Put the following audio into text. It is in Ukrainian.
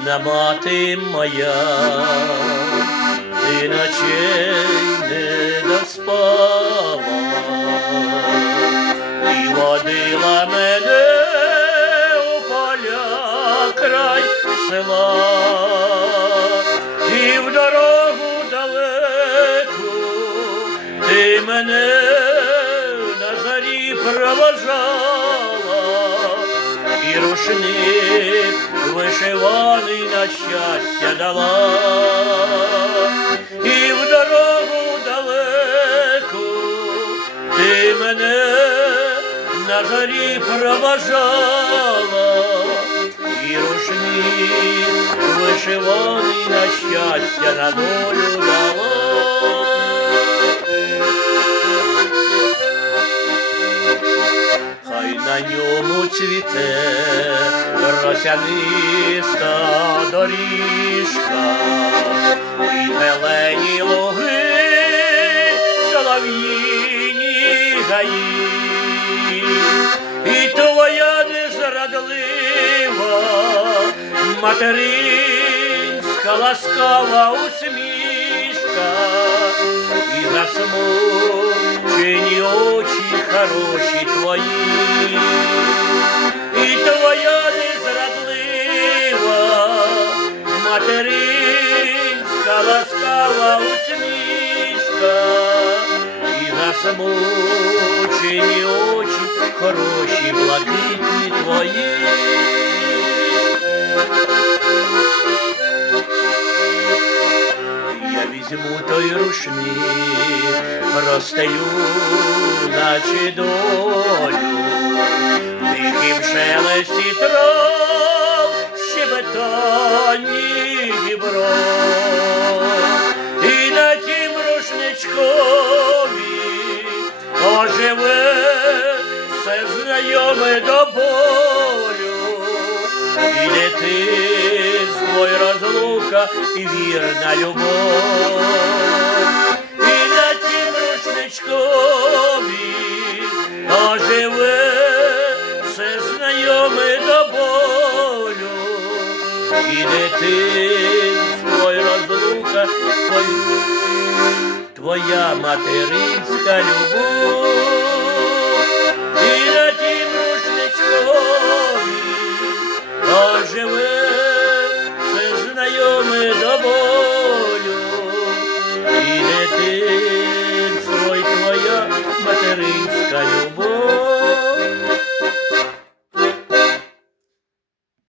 рідна мати моя, ти ночей не доспала і водила мене у поля край села, і в дорогу далеку ти мене на зарі провожала, і рушник вишиваний на щастя дала, і в дорогу далеку ти мене на зорі провожала, і рушник вишиваний на щастя на долю дала. Хай на ньому цвіте росяниста доріжка, і зелені луги, солов'їні гаї, і твоя незрадлива материнська ласкава усмішка, і засмучені очі хороші твої, і твоя незрадлива материнська ласкава усмішка, і засмучені очі хороші блакитні твої. Я візьму той рушник, простелю, наче долю, тихим шелесті трав, щебетанні дібров, і на тім рушничкові оживе все знайоме до болю, і дитинство, й розлука, і вірна любов, і на тім рушничкові оживе все знайоме до болю, і дитинство, й розлука, твоя материнська любов.